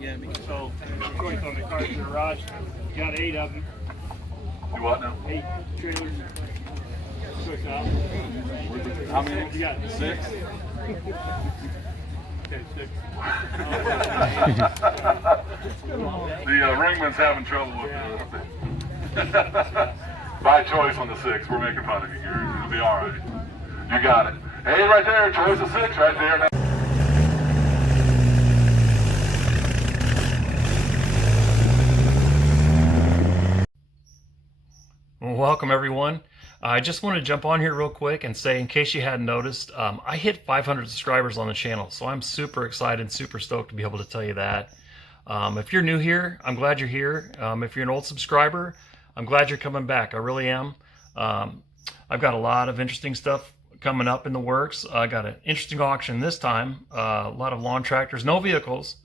Yeah, me. So, choice on the cars in the garage. You got 8 of them. You what now? 8 trailers. Choice out. How many? You got 6? Okay, 6. The ringman's having trouble with by choice on the 6. We're making fun of you, Gary. It'll be all right. You got it. Hey, right there, choice of 6 right there. Welcome everyone. I just want to jump on here real quick and say, in case you hadn't noticed, I hit 500 subscribers on the channel, so I'm super excited, super stoked to be able to tell you that. If you're new here, I'm glad you're here. If you're an old subscriber, I'm glad you're coming back. I really am. I've got a lot of interesting stuff coming up in the works. I got an interesting auction this time. A lot of lawn tractors, no vehicles,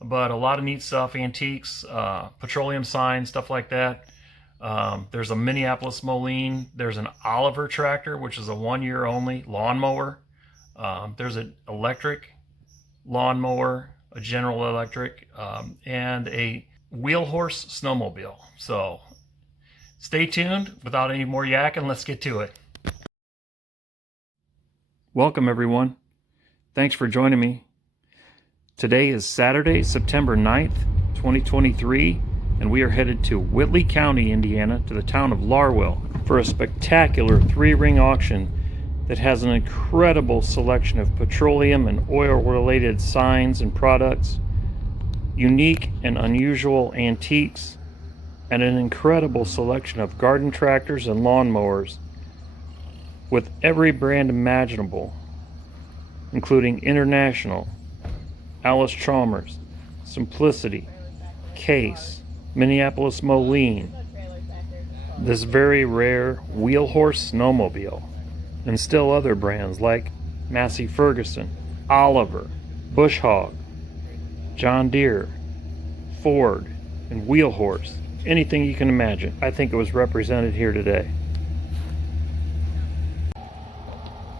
but a lot of neat stuff, antiques, petroleum signs, stuff like that. There's a Minneapolis Moline. There's an Oliver tractor, which is a 1-year only lawnmower. There's an electric lawnmower, a General Electric, and a Wheelhorse snowmobile. So stay tuned. Without any more yakking, let's get to it. Welcome everyone. Thanks for joining me. Today is Saturday, September 9th, 2023. And we are headed to Whitley County, Indiana, to the town of Larwell for a spectacular 3-ring auction that has an incredible selection of petroleum and oil-related signs and products, unique and unusual antiques, and an incredible selection of garden tractors and lawnmowers with every brand imaginable, including International, Alice Chalmers, Simplicity, Case, Minneapolis Moline, this very rare Wheelhorse snowmobile, and still other brands like Massey Ferguson, Oliver, Bush Hog, John Deere, Ford, and Wheelhorse. Anything you can imagine. I think it was represented here today.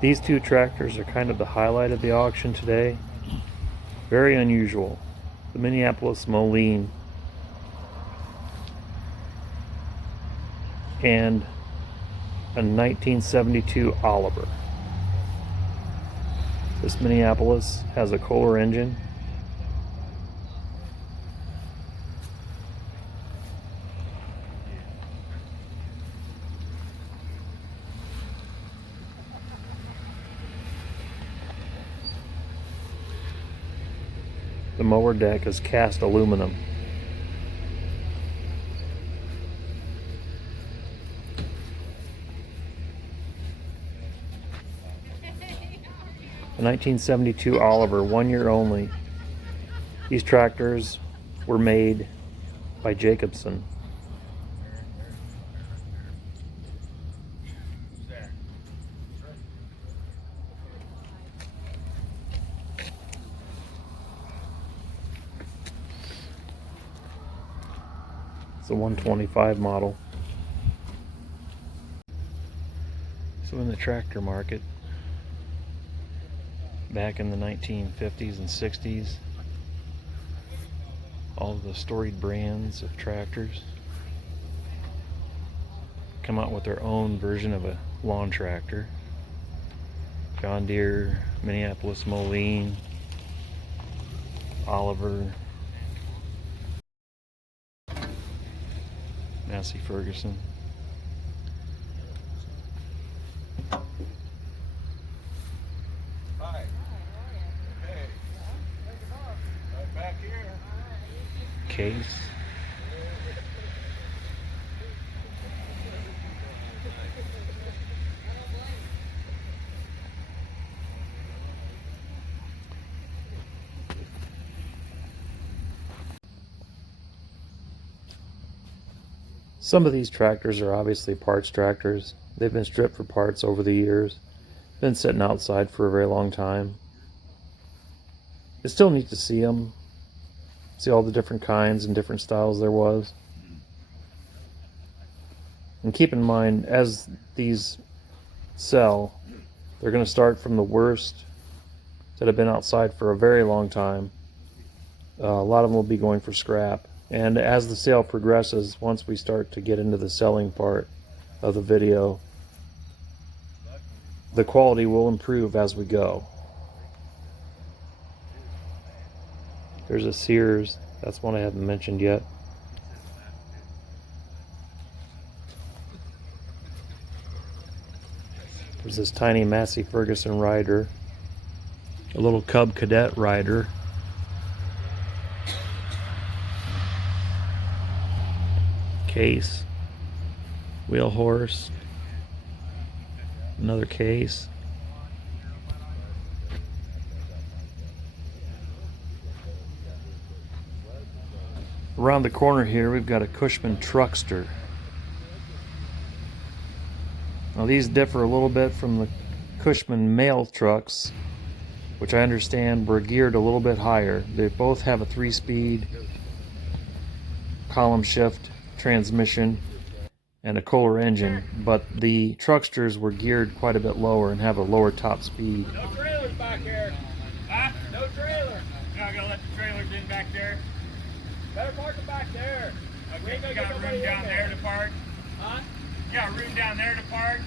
These 2 tractors are kind of the highlight of the auction today. Very unusual. The Minneapolis Moline and a 1972 Oliver. This Minneapolis has a Kohler engine. The mower deck is cast aluminum. A 1972 Oliver, 1-year only. These tractors were made by Jacobson. It's a 125 model. So in the tractor market, back in the 1950s and 60s, all of the storied brands of tractors come out with their own version of a lawn tractor. John Deere, Minneapolis Moline, Oliver, Massey Ferguson. Hi. Hey. Right back here. Case. Some of these tractors are obviously parts tractors. They've been stripped for parts over the years. Been sitting outside for a very long time. It's still neat to see them. See all the different kinds and different styles there was. And keep in mind, as these sell, they're going to start from the worst that have been outside for a very long time A lot of them will be going for scrap. And as the sale progresses, once we start to get into the selling part of the video, the quality will improve as we go. There's a Sears. That's one I haven't mentioned yet. There's this tiny Massey Ferguson rider. A little Cub Cadet rider. Case. Wheelhorse. Another case. Around the corner here, we've got a Cushman truckster. Now these differ a little bit from the Cushman mail trucks, which I understand were geared a little bit higher. They both have a 3-speed column shift transmission and a Kohler engine, but the trucksters were geared quite a bit lower and have a lower top speed. No trailers back here. Huh? No trailer. You're not gonna let the trailers in back there? Better park them back there. Okay, you got room down there to park? Huh? You got room down there to park?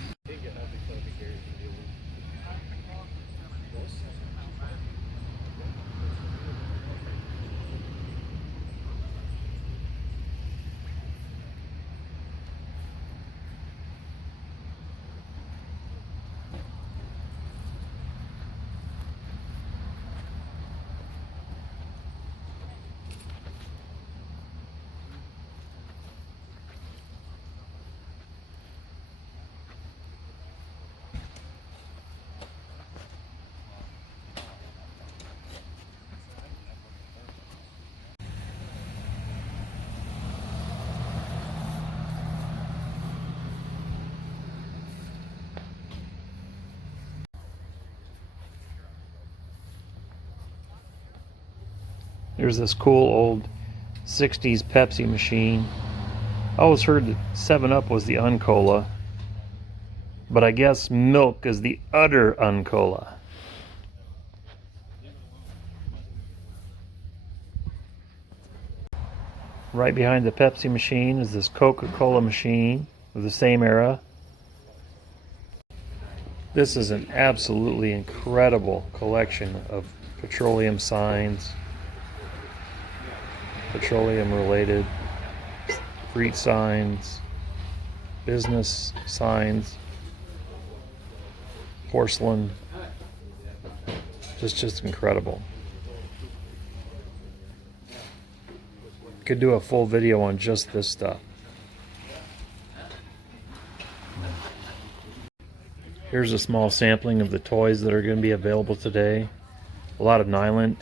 There's this cool old 60s Pepsi machine. I always heard that 7-Up was the Uncola, but I guess milk is the utter Uncola. Right behind the Pepsi machine is this Coca-Cola machine of the same era. This is an absolutely incredible collection of petroleum signs, petroleum related street signs, business signs, porcelain. Just incredible. Could do a full video on just this stuff. Here's a small sampling of the toys that are going to be available today. A lot of Nyland,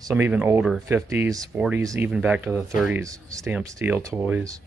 some even older, 50s, 40s, even back to the 30s, stamped steel toys.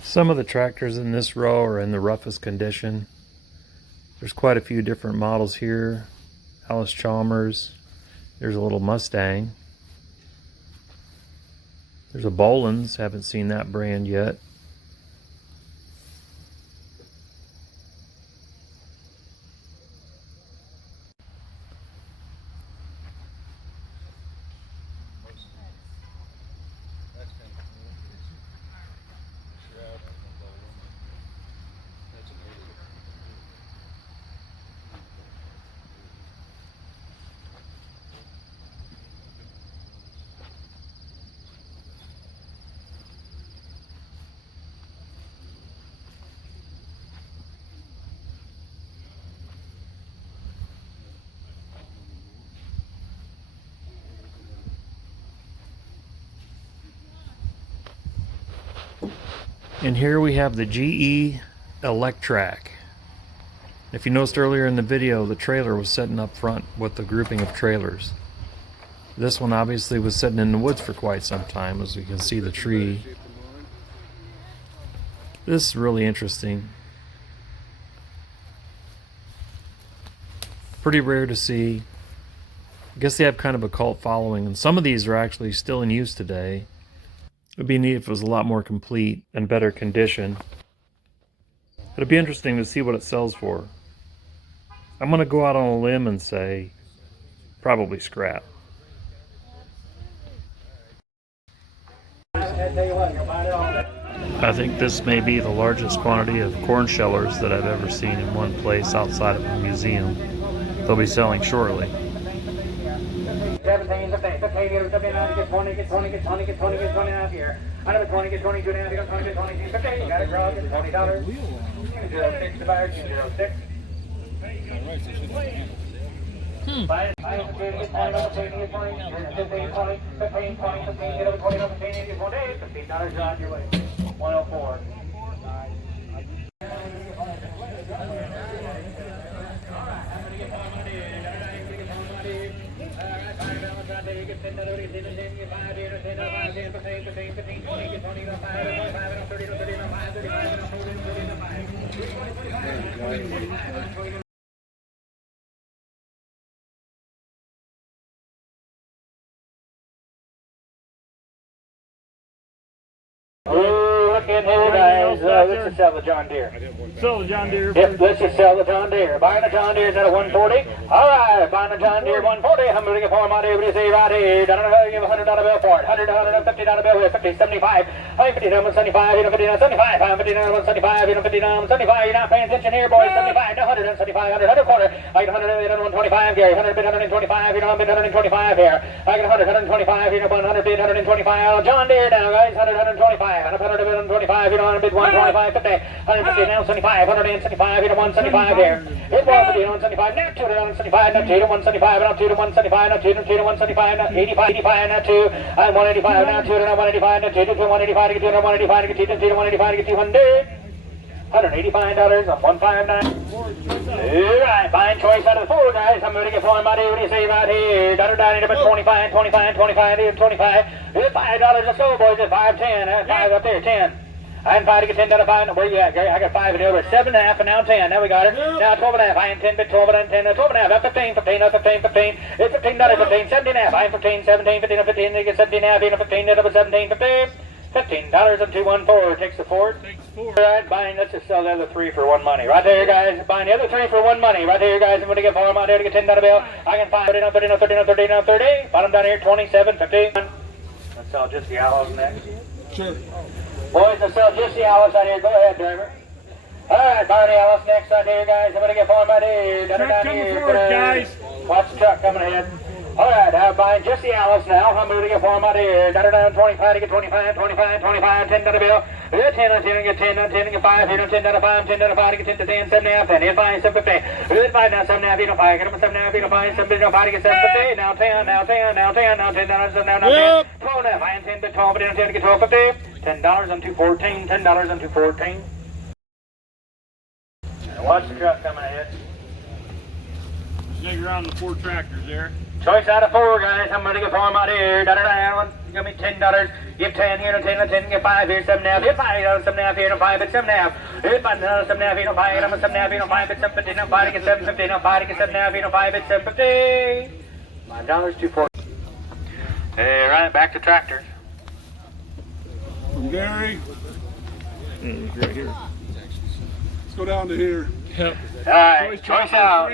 Some of the tractors in this row are in the roughest condition. There's quite a few different models here. Alice Chalmers. There's a little Mustang. There's a Boland's. Haven't seen that brand yet. And here we have the GE Electrac. If you noticed earlier in the video, the trailer was sitting up front with the grouping of trailers. This one obviously was sitting in the woods for quite some time, as we can see the tree. This is really interesting. Pretty rare to see. I guess they have kind of a cult following, and some of these are actually still in use today. It would be neat if it was a lot more complete and better condition. It'd be interesting to see what it sells for. I'm going to go out on a limb and say probably scrap. I think this may be the largest quantity of corn shellers that I've ever seen in one place outside of a museum. They'll be selling shortly. 17, 15, 15, 59, get 20, get 20, get 20, get 20, get 20 out here. Another 20, get 22 down, get 20, get 20, 15, you got it, girl, get $20. 06 divided 06. Buy it, get 20, get 20, 15, 20, 15, 20, 15, get over 20, 15, get 20, $15 on your way. 104. Look in here, guys. Let's just sell the John Deere. Sell the John Deere. Yep, let's just sell the John Deere. Buying a John Deere is at a 140. All right, buying a John Deere 140. I'm going to get for my Deere. What do you say right here? Give a $100 bill for it. $100, $50 bill here. 50, 75. I'm 59, 75. You know, 59, 75. I'm 59, 75. You know, 59, 75. You're not paying attention here, boys. 75. No, 175. 100 quarter. I get 100, 125, Gary. 100 bid 125. You know, I'm bid 125 here. I get 100, 125. You know, 100 bid 125. John Deere now, guys. 100, 125. And 100 bid 125. You know, 100 bid 125. 50. 150 now, 75. 175. You know, 175 here. It was 175. Now 2 to 175. Now 2 to 175. Now 2 to 175. Now 2 to 175. Now 85. 85. Now 2. I'm 185. Now 2 to 185. Now 2 to 185. Get 2 to 185. Get 2 to 185. Get 200. $185 on 159. Alright, fine choice out of the four, guys. I'm going to get for my Deere. What do you say right here? Dollar down here, 25, 25, 25, 25. $5 a soul, boys, at 5, 10. 5 up there, 10. I'm 5 to get 10 down to 5. Where you at, Gary? I got 5 and over 7.5 and now 10. Now we got it. Now 12.5. I am 10 bit 12 and 10. 12.5. Up 15, 15, up 15, 15. It's $15, 15, 17.5. I am 15, 17, 15, 15. You get 17.5, 15, up 17, 15. $15 on 214. Takes the Ford. Alright, buying. Let's just sell the other 3 for 1 money. Right there, guys. Buying the other 3 for 1 money. Right there, guys. I'm going to get for them out there to get $10 bill. I can find 30, 30, 30, 30, 30. Bottom down here, 27, 50. Let's sell just the aloes next. Sure. Boys, let's sell just the aloes out here. Go ahead, driver. Alright, buying the aloes next out here, guys. I'm going to get for them out here. Truck coming forward, guys. Watch the truck coming ahead. Alright, I'm buying just the Alice now. I'm moving it for him out here. Down 25 to get 25, 25, 25, $10 bill. 10 on 10 to get 10 on 10 to get 5. 10 on 10 down to 5, 10 down to 5 to get 10 to 10, 7.5, 10. Here's 5, 750. 5 now, 7.5, 5. Get him 7.5, 5, 7.5 to get 750. Now 10, now 10, now 10, now 10, now 10, now 10. 12 now, 5 and 10 to 12, 10 on 10 to get 12.50. $10 on 214, $10 on 214. Watch the truck coming ahead. Dig around the 4 tractors there. Choice out of 4, guys. I'm going to get for him out here. One. Give me $10. Give 10 here, 10, 10, get 5 here, 7.5. Get 5, 7.5 here, 5, it's 7.5. Get 5, 7.5 here, 5, I'm 7.5 here, 5, it's 7.50, 5 to get 7.50, 5 to get 7.5 here, 5, it's 7.50. $5, $2.40. Hey, right back to tractors. From Gary, Right here. let's go down to here. Yep. Alright, choice out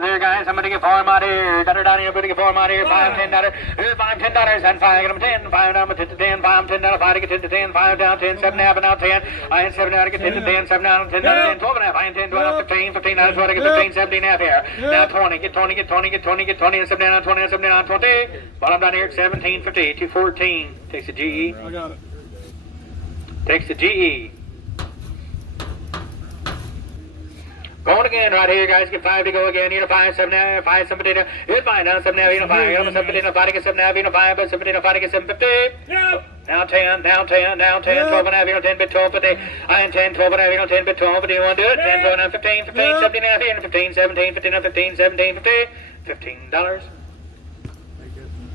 there, guys. I'm gonna get for him out here. Got her down here, I'm gonna get for him out here. $5, $10. Here's $5, $10, and 5, get him 10. 5 down, 10 to 10, 5, $10, 5 to get 10 to 10, 5 down, 10, 7.5, and now 10. I am 7 down to get 10 to 10, 7 down, 10 down, 10, 12.5. I am 10, 12, 15, 15 down, so I get 15, 17.5 here. Now 20, get 20, get 20, get 20, get 20, and 7 down, 20, and 7 down, 20. Bottom down here at 17, 50, 214. Takes the GE. I got it. Takes the GE. Going again right here, guys. Get 5 to go again. 5, 7, 5, 7, 5, 7, 5, 7, 5, 7, 5, 7, 5, 7, 5, 7, 5, 7, 5, 7, 5, 7, 50. Now 10, now 10, now 10, 12 and a half, you know, 10 bit 12, 50. I am 10, 12 and a half, you know, 10 bit 12, 50. You want to do it? 10, 12 and a half, 15, 15, 17 and a half, you know, 15, 17, 15, 15, 17, 50. $15.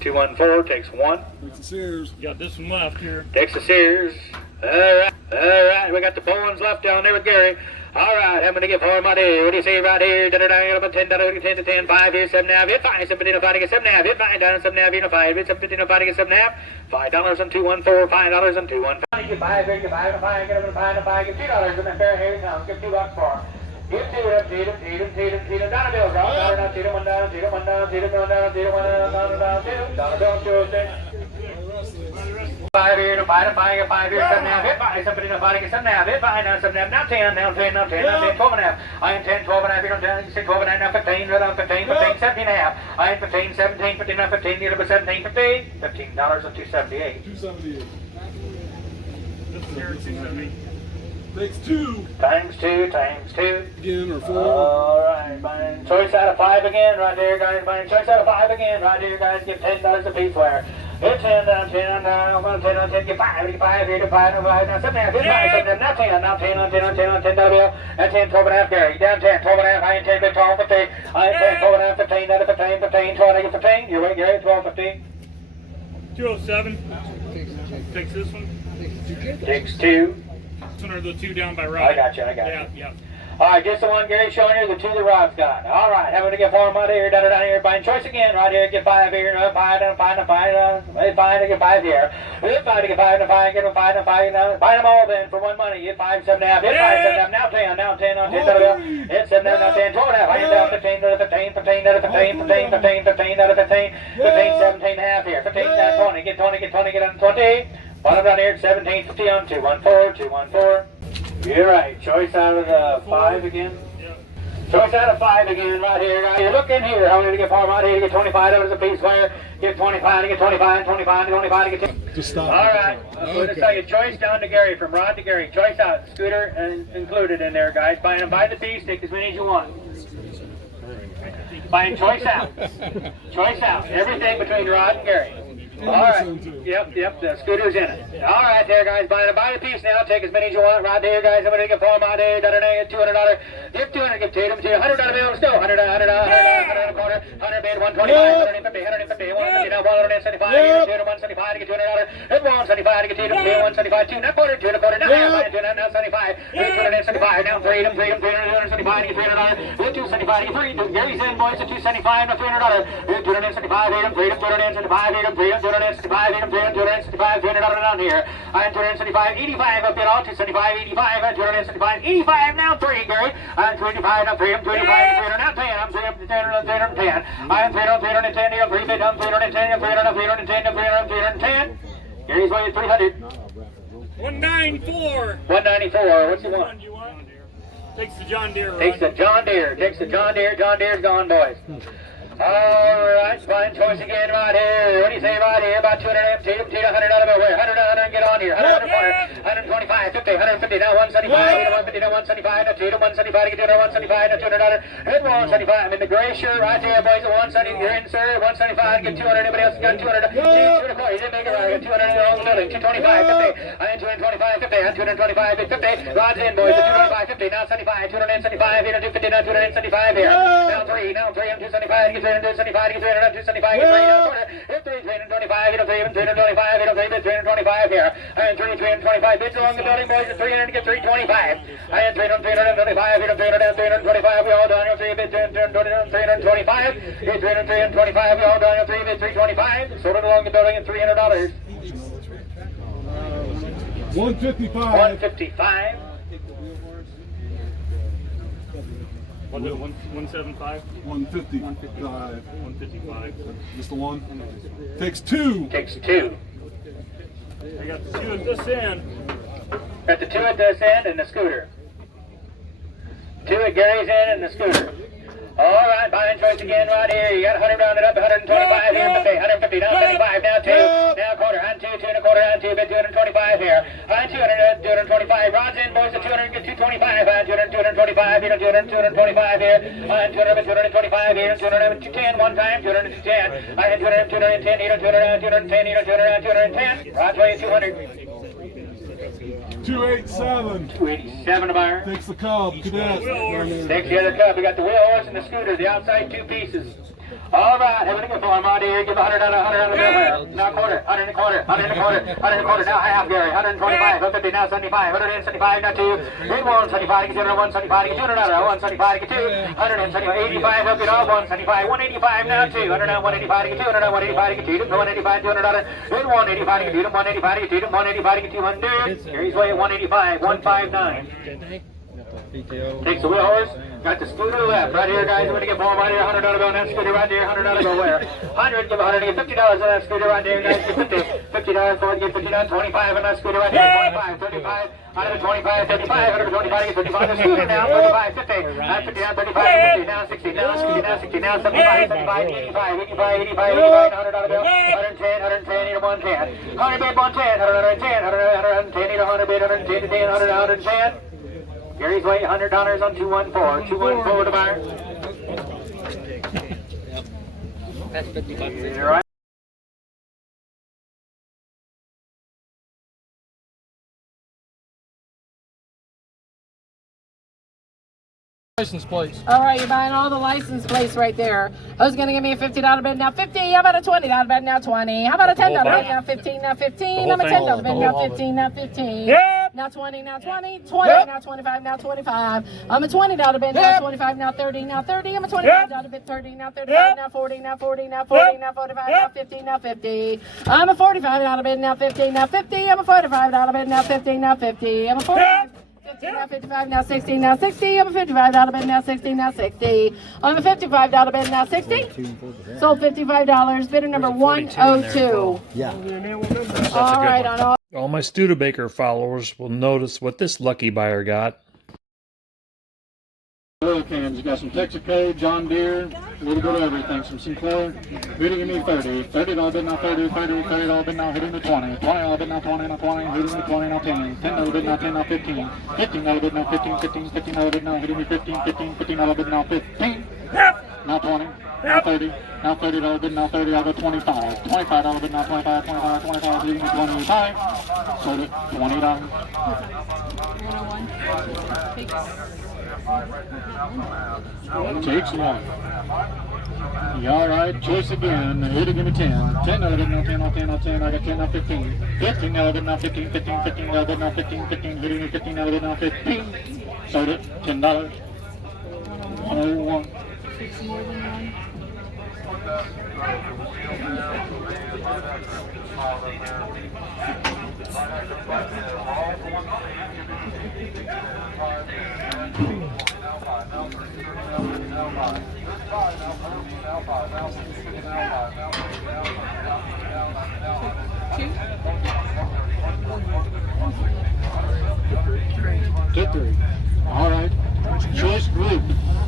214 takes one. Takes the Sears. Got this one left here. Takes the Sears. All right, we got the Bowens left down there with Gary. All right, I'm going to give for my day. What do you say right here? $10, $10 to 10, 5 here, 7 and a half, hit 5, 17 5 to get 7 and a half, hit 5, down 7 and a half, you know, 5, hit 17 5 to get 7 and a half, $5 and 214, $5 and 215. Get 5 here, get 5 and 5, get up and 5 and 5, get $2 and then fair, here he comes, give $2 for him. Give $2, dollar bill, draw, dollar down, $1 down, $1 down, $1 down, $1 dollar bill, Tuesday. 5 here, 5 and 5, get 5 here, 7 and a half, hit 5, 17 5 to get 7 and a half, hit 5, now 7 and a half, now 10, now 10, now 10, now 10, 12 and a half. I am 10, 12 and a half, you know, 10, 6, 12 and a half, now 15, now 15, 15, 17 and a half. I am 15, 17, 15, now 15, you know, 17, 50, $15 and 278. 278. This is here, 270. Takes 2. Times 2, times 2. Again, or 4. All right, buying choice out of 5 again, right there, guys. Buying choice out of 5 again, right there, guys. Give $10 a piece there. Hit 10 down, 10 down, 10 on 10, get 5, get 5, here to 5, now 7 and a half, hit 5, 7 now 10, now 10 on 10 on 10 on 10 bill, and 10, 12 and a half, Gary. Down 10, 12 and a half, I am 10, big 12, 15, I am 10, 12 and a half, 15, down to 15, 15, 12, I get 15, you're right, Gary, 12, 15. 207. Takes this one. Takes 2. This one are the 2 down by Rod. I got you. Yeah. All right, just the one Gary showing you, the 2 that Rod's got. All right, having to get 4 right here, down here, buying choice again, right here, get 5 here, 5, 5 to get 5 here. Hit 5 to get 5 to 5, get 5 to 5, buy them all then for one money, hit 5, 7 and a half, hit 5, 7 and a half, now 10, now 10 on 10, hit 7 now 10, 12 and a half, I get down 15 to 15, 15 to 15, 15, 15, 15 to 15, 15, 17 and a half here, 15 down 20, get 20, get 20, get on 20. Bottom down here at 17, 50 on 214, 214. You're right. Choice out of the 5 again. Choice out of 5 again, right here, guys. You look in here. How many to get farm right here? You get $25 a piece there. Get 25 to get 25, 25 to 25 to get 10. Just stop. All right. I'm going to tell you, choice down to Gary, from Rod to Gary. Choice out. Scooter included in there, guys. Buy them by the piece. Take as many as you want. Buying choice out. Choice out. Everything between Rod and Gary. All right. Yep, the scooter's in it. All right, there, guys. Buy the piece now. Take as many as you want. Right there, guys. I'm going to get for my day. $200. Give $200. Give $200 bill. Still $100, $100 a quarter. 100 bid. 125. 150. 150. 150. Now 175. 175 to get $200. Hit 175 to get $200. 175. 2 and a quarter. 2 and a quarter. Now 75. 275. Now 3. 275 to get $300. Hit 275 to get 3. Gary's in, boys. At 275. Now $300. Hit 275. Hit him. 275. Hit him. 275, $300 down here. I'm 275, 85 up there, all 275, 85, I'm 275, 85 now 3, Gary. I'm 25, now 3, I'm 25, 300 now 10, I'm 310. I'm 310, I'm 3 bid, I'm 310, I'm 310, I'm 310. Gary's way at 300. 194. 194, what's he want? Takes the John Deere. Takes the John Deere. John Deere's gone, boys. All right, fine choice again right here. What do you say right here? About 200 $100 bill. 100, get on here. 100, 125, 50, 150, now 175, 150, now 175, now 2 to 175, to get 200, 175, now $200. Hit 175. I'm in the gray shirt right there, boys. At 170, you're in, sir. 175, get 200. Anybody else got 200? 200, you didn't make it right. Get 200 in the whole building. 225, 50. I'm 225, 50. I'm 225, 50. Rod's in, boys. 225, 50. Now 75, 275, here to 250, now 275 here. Now 3, I'm 275, get 375, get 375, get 3 now quarter. Hit 325, hit 325, hit 325 here. I am 325 bids along the building, boys. At 300, get 325. I am 325, hit 325. We all done. 3 bids 325. Hit 325. We all done. 3 bids 325. Sold it along the building at $300. 155. 155. 175. 155. 155. Just the one. Takes 2. Takes 2. I got the 2 at this end. Got the 2 at this end and the scooter. 2 at Gary's end and the scooter. All right, buying choice again right here. You got 100 rounded up, 125 here, 50, 150, now 75, now 2, now quarter, on 2, 2 and a quarter, on 2, bid 225 here. On 200, 225, 225. Rods in, boys, at 200, get 225. 200, 225, 200, 225 here. 200, 225 here. 200, 210 one time. 200, 210. 200, 210, 200, 210, 200, 210. Rods weigh 200. 287. 287 to buyer. Takes the Cub. Cadet. Takes the other Cub. We got the Wheelhorse and the scooter, the outside two pieces. All right, having a good for him out here. Give 100 $100 bill. Now quarter, 100 and a quarter, 100 and a quarter, 100 and a quarter. Now half, Gary. 125, 150, now 75, 175, now 2. Hit 175 to get 200, 175 to get $200, 175 to get 2. 175, 85, up it all, 175, 185, now 2. 100, 185 to get 200, 185 to get 2. 185, $200. Hit 185 to get 2. 185 to get 2. 185 to get 200. Gary's way at 185, 159. Takes the Wheelhorse. Got the scooter left. Right here, guys. We're going to get more right here. $100 bill on that scooter right there. $100 bill where? 100. Give 100. Get $50 on that scooter right there, guys. Get 50. $50 for it. Get $50. 25 on that scooter right there. 25. 35. Out of the 25. 35. Out of the 25. Get 55. The scooter now. 35. 50. Now 50. Now 35. 50. Now 60. Now 60. Now 60. Now 75. 75. 85. 85. 85. 85. $100 bill. 110. 110. Need a 110. 100 bid 110. 110. 110. Need a 100 bid 110. 100. 110. Gary's way $100 on 214. 214 to buyer. That's 50 bucks. All right. License plates. All right, you're buying all the license plates right there. Who's going to give me a $50 bid now? 50. How about a $20 bid now? 20. How about a $10 bid now? 15. Now 15. I'm a $10 bid now. 15. Now 15. Now 20. Now 20. 20. Now 25. Now 25. I'm a $20 bid now. 25. Now 30. Now 30. I'm a $25 bid. 30. Now 35. Now 40. Now 40. Now 40. Now 45. Now 50. Now 50. I'm a $45 bid now. 50. Now 50. I'm a $45 bid now. 50. Now 50. I'm a 45. 50, now 55, now 60, now 60. I'm a $55 bid now 60, now 60. I'm a $55 bid now 60. Sold $55. Bidder number 102. Yeah. All right, on All my Studebaker followers will notice what this lucky buyer got. Oil cans, you got some Texaco, John Deere, a little bit of everything, some Sinclair. Bidding give me 30. $30 bid now 30, $30 bid now hitting the 20. $20 bid now 20, now 20, hitting the 20, now 10. $10 bid now 10, now 15. $15 bid now 15, 15, $15 bid now hitting me 15, 15, $15 bid now 15. Now 20, now 30, now $30 bid now 30, I'll go 25. $25 bid now 25, 25, 25, hitting me 25. Sold it, $20. Takes one. Yeah, all right, choice again. Here to give me 10. $10 bid now 10, now 10, now 10. I got 10, now 15. $15 bid now 15, 15, $15 bid now 15, 15. Hitting me $15 bid now 15. Sold it, $10. 101. Get 3. All right. Choice group.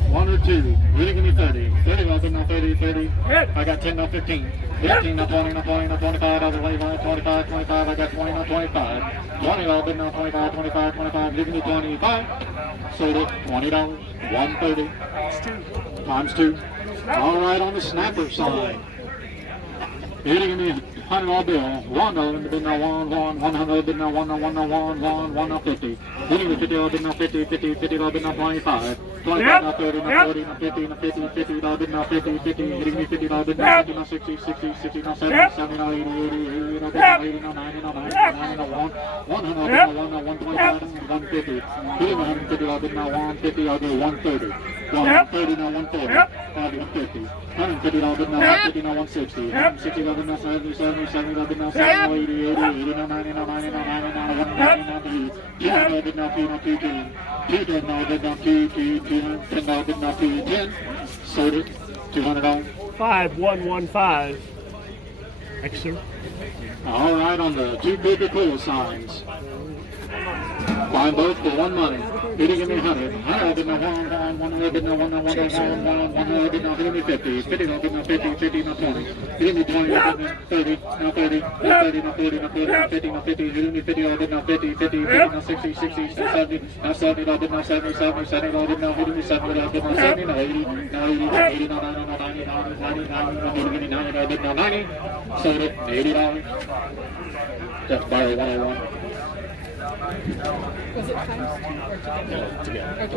1 or 2. Really give me 30. 30 open now 30, 30. I got 10 now 15. 15 now 20, now 20, now 25. I was late 25, 25. I got 20 now 25. 20 open now 25, 25, 25. Give me 25. Sold it. $20. 130. Times 2. All right, on the snapper side. Here to give me $100 bill. $1 bid now 1, 1, $100 bid now 1, 1, 1, 1, 1 now 50. Hitting the $50 bid now 50, 50, $50 bid now 25. 25 now 30, now 40, now 50, now 50, $50 bid now 50, 50, hitting me $50 bid now 50, now 60, 60, 60, now 70, 70, now 80, 80, 80, now 80, now 90, now 90, now 90, now 1, 100 bid now 1, now 125, 150. Hitting $150 bid now 150, I'll go 130. 130 now 140, I'll go 50. $150 bid now 150, now 160. 160 bid now 70, 70, 70 bid now 70, 80, 80, 80, now 90, now 90, now 90, now 190, now 2. 200 bid now 2, now 210. 210 now bid now 2, 2, 2, 10 now bid now 2, 10. Sold it, $200. 5115. Extra. All right, on the two bigger cool signs. Buying both for one money. Did he give me 100? 100 did not 100 did not 100 did not give me 50. 50 not did not 50, 50 not 20. Give me 20, not 30, not 30, not 30, not 40, not 40, not 50, not 50. Give me 50, did not 50, 50, 50 not 60, 60, not 70, not 70, not did not 70, 70, 70 did not give me 70, not did not 70, not 80, not 80, 80 not 90, not 90, 90, 90, 90, not give me 90, did not 90. Sold it, $80. That's buyer 101. Was it times together?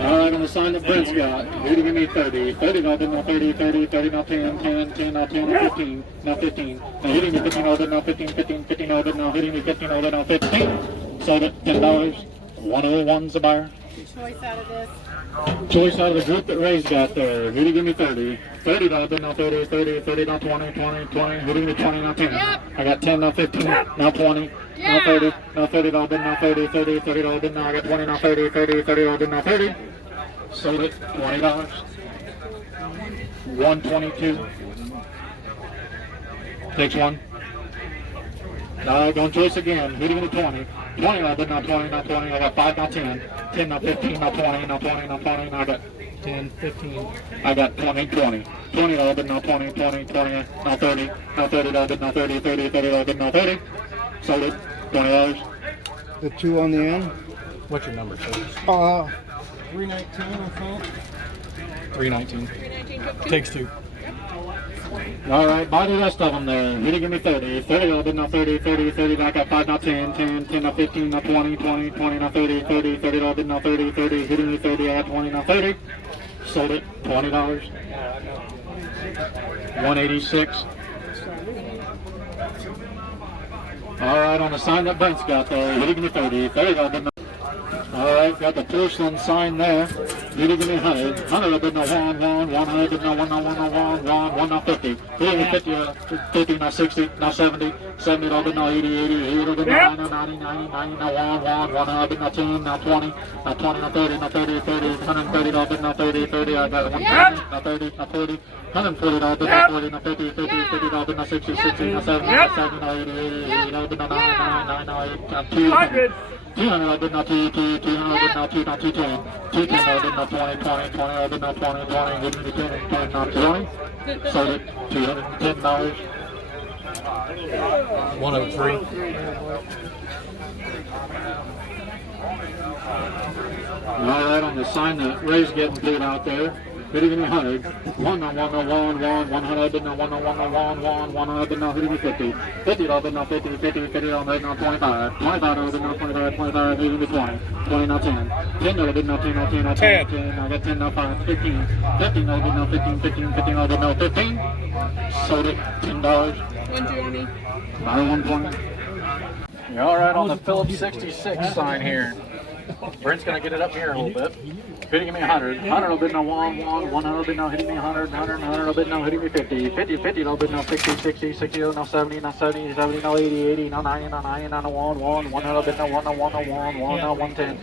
Alright, on the sign that Brent's got, who to give me 30? 30 no, did not 30, 30, 30 not 10, 10, 10 not 10, not 15, not 15. Now hitting me 15 no, did not 15, 15, 15 no, did not hitting me 15 no, did not 15. Sold it, $10. 101's a buyer. Choice out of this. Choice out of the group that Ray's got there. Who to give me 30? 30 no, did not 30, 30, 30 not 20, 20, 20. Who to give me 20 not 10? Yep. I got 10 now 15, now 20. Now 30, now 30, now did not 30, 30, 30, now did not, I got 20, now 30, 30, 30, now did not 30. Sold it, $20. 122. Takes one. Going choice again. Who do you give me 20? 20, now did not 20, now 20, I got 5, now 10. 10, now 15, now 20, now 20, now 20, now I got 10, 15. I got 20, 20. 20, now did not 20, 20, 20, now 30, now 30, now did not 30, 30, 30, now did not 30. Sold it, $20. The 2 on the end? What's your number, sir? 319, I thought. 319. Takes 2. All right, buy the rest of them there. Who did give me 30? 30, I did not 30, 30, 30, I got 5, not 10, 10, 10, not 15, not 20, 20, 20, not 30, 30, 30, I did not 30, 30, who did give me 30, I got 20, not 30. Sold it, $20. 186. All right, on the sign that Brent's got there, who did give me 30? 30, I did not. All right, got the porcelain sign there. Who did give me 100? 100, I did not 100 did not 1 not 50. Who did give me 50, 50, not 60, not 70, 70, I did not 80, 80, 80, I did not 90, 90, 90, not 1, I did not 10, not 20, not 20, not 30, not 30, 30, 130, I did not 30, 30, I got 130, not 30, not 40, 140, I did not 40, not 50, 50, 50, I did not 60, 60, not 70, not 70, not 80, 80, 80, I did not 99, 99, 8, 200. 200, I did not 2, 2, 200, I did not 2, not 210. 210, I did not 20, 20, 20, I did not 20, 20, give me 10, 10, not 20. Sold it, $210. 103. All right, on the sign that Ray's getting paid out there. Who did give me 100? 1 no 1 no 1 1 100 did not 1 no 1 no 1 1 100 did not who did give me 50? 50 did not 50 50 50 did not 25 25 did not 25 25 who did give me 20 20 not 10 10 did not 10 not 10 not 10 10 I got 10 not 5 15 15 did not 15 15 15 did not 15. Sold it, $10. 120. Buy 120. You're all right on the Phillips 66 sign here. Brent's gonna get it up here a little bit. Who give me 100? 100 will bid no 1 100 will bid no hitting me 100 100 100 will bid no hitting me 50 50 50 will bid no 60 60 60 no 70 no 70 70 no 80 80 no 90 no 90 no 1 1 100 will bid no 1 no 1 no 1 1 no 110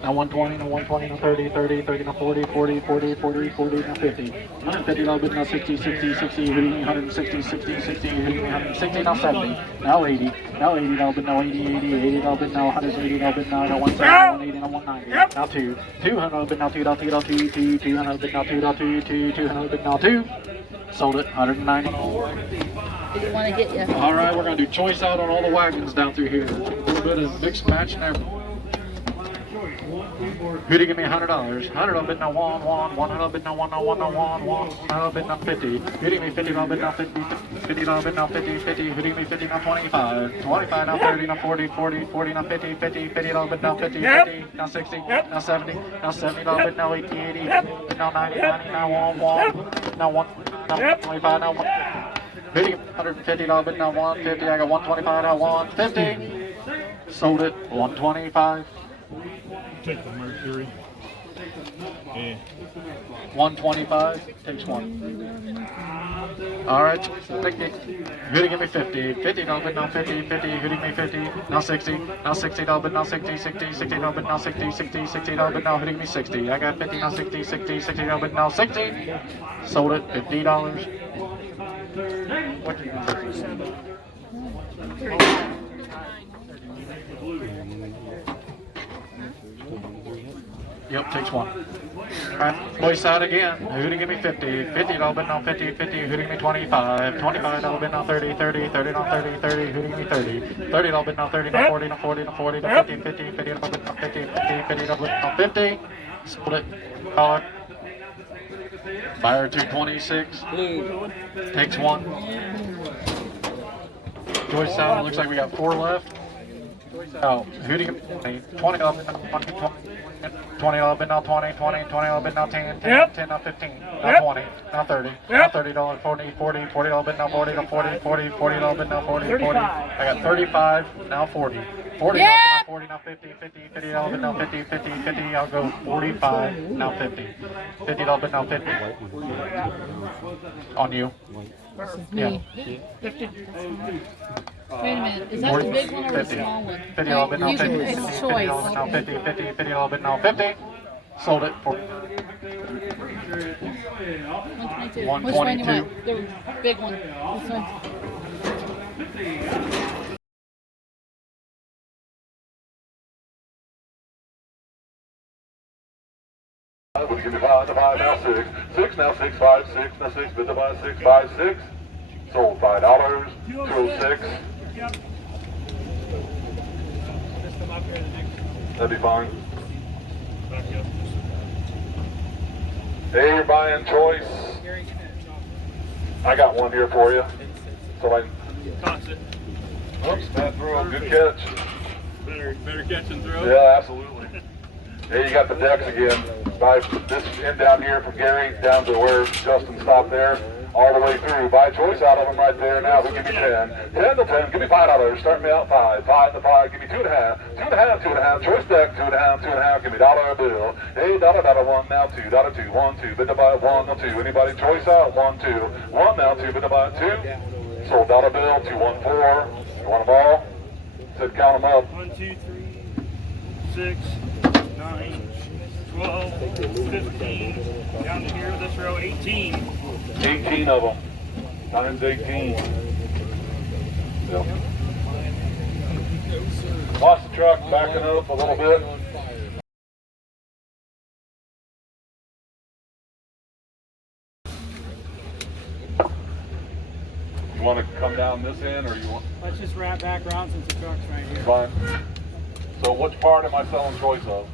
no 120 no 120 no 30 30 30 no 40 40 40 40 40 no 50 150 no bid no 60 60 60 hitting me 160 60 60 hitting me 160 no 70 now 80 now 80 no bid no 80 80 80 no bid no 180 no bid no 170 180 no 190 now 2 200 no bid no 2 2 2 2 200 bid no 2 2 2 200 bid no 2. Sold it, 190. Didn't want to get you. All right, we're gonna do choice out on all the wagons down through here. A little bit of mixed match and everything. Who'd give me $100? 100 will bid no 1 1 100 will bid no 1 no 1 no 1 1 100 will bid no 50. Who'd give me 50 will bid no 50 50 will bid no 50 50 who'd give me 50 no 25 25 no 30 no 40 40 40 no 50 50 50 will bid no 50 50 no 60 no 70 no 70 will bid no 80 80 no 90 90 no 1 1 no 1 no 25 no 1 who'd give me 150 will bid no 150 I got 125 no 150. Sold it, 125. Take the Mercury. Yeah. 125, takes one. All right, picnic. Who'd give me 50? 50, no, but not 50, 50, who'd give me 50? Now 60, now 60, no, but not 60, 60, 60, no, but not 60, 60, 60, no, but now who'd give me 60? I got 50, now 60, 60, 60, no, but now 60. Sold it, $50. What you Yep, takes one. Alright, voice out again. Who to give me 50? 50 dollar bid on 50, 50, who to give me 25? 25 dollar bid on 30, 30, 30 on 30, 30, who to give me 30? 30 dollar bid on 30, no 40, no 40, no 40, no 50, 50, 50 dollar bid on 50, 50, 50 dollar bid on 50. Split. Caller. Buyer 226. Takes one. Joyce out. It looks like we got 4 left. Oh, who do you get? 20 dollar bid on 20, 20 dollar bid now 20, 20, 20 dollar bid now 10, 10, 10 now 15, now 20, now 30, now 30 dollar 40, 40, 40 dollar bid now 40, now 40, 40, 40 dollar bid now 40, 40. I got 35, now 40. 40 now 40, now 50, 50, 50 dollar bid now 50, 50, 50. I'll go 45, now 50. 50 dollar bid now 50. On you. Yeah. 50. Wait a minute, is that the big one or the 50. small one? 50 dollar bid now 50. It's 50 choice. dollar now 50, 50, 50 dollar bid now 50. Sold it for 122. 122. Which one you want? The big one. This one. Would you give me 5 to 5 now 6? 6 now 6, 5, 6 now 6, bid to buy 6, 5, 6. Sold $5, 206. That'd be fine. Hey, you're buying choice. I got one here for you. So I. Oops, bad throw. Good catch. Better catch and throw. Yeah, absolutely. Hey, you got the decks again. Buy this end down here from Gary down to where Justin stopped there. All the way through. Buy choice out of them right there now. Who give me 10? 10 to 10. Give me $5. Start me out 5. 5 to 5. Give me 2.5. 2.5. 2.5. Choice deck. 2.5. 2.5. Give me $1 bill. Hey, $1 1 now 2. $2 1 2. Bid to buy 1 now 2. Anybody choice out 1 2. 1 now 2. Bid to buy 2. Sold $1 bill 214. You want them all? Said count them up. 1, 2, 3, 6, 9, 12, 15. Down to here, this row 18. 18 of them. Times 18. Yep. Watch the truck backing up a little bit. You want to come down this end or you want? Let's just wrap back around since the truck's right here. Fine. So which part am I selling choice of?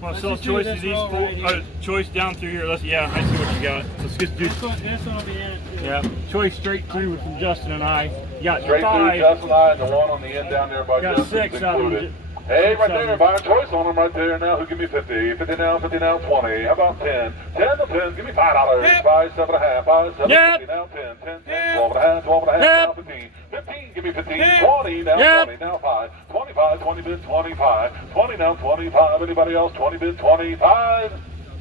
Well, Let's so just do choice this is these row four, right here. choice down through here. Let's, yeah, I see what you got. Let's just do, This one will be in it too. yeah, choice straight through from Justin and I. You got Straight through 5. Justin and I and the one on the end down there by Got Justin's 6 out of included. them. Hey, right there, buying choice on them right there now. Who give me 50? 50 now, 50 now, 20. How about 10? 10 to 10, give me $5. Yep. 5, 7.5, 5, 7, Yep. 50 now, 10, 10, 10, Yep. 12.5, 12.5, Yep. now 15. 15, give me 15, Yep. 20, now Yep. 20, now 5. 25, 20 bid, 25. 20 now, 25. Anybody else? 20 bid, 25.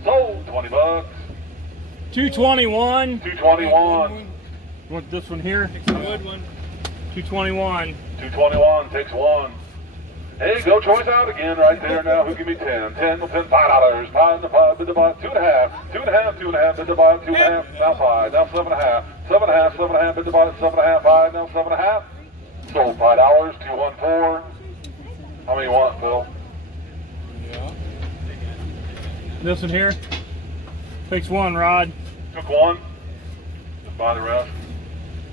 Sold, $20. 221. 221. Want this one here? Good one. 221. 221 takes one. Hey, go choice out again right there now. Who give me 10? 10 to 10, $5. 5 to 5, bid to buy 2.5. 2.5, 2.5, bid to buy 2.5. Now 5, now 7.5. 7.5, 7.5, bid to buy 7.5. 5, now 7.5. Sold $5, 214. How many you want, Phil? This one here? Takes one, Rod. Took one. Just buy the rest.